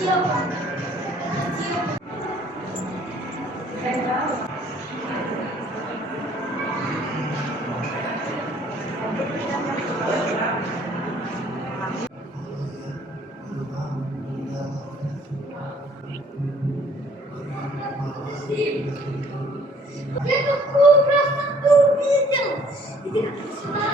Я такую красоту увидел! Иди сюда!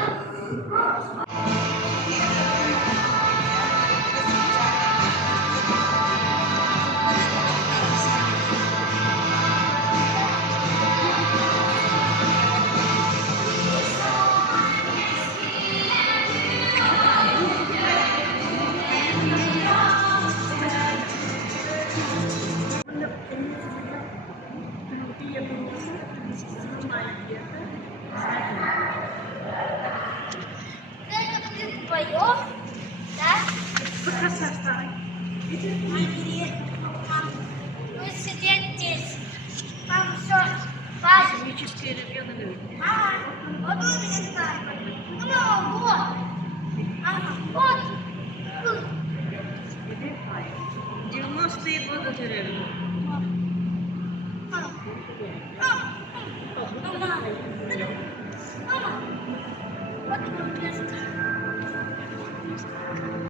Как ты поешь, да? Красота. Вы сидеть здесь. Там все. Хватит. Химические регионы. Мама, вот у меня ставит. Мама, вот. Мама, вот. 90-е годы деревья. Мама. Мама. Мама. Вот у меня ставит.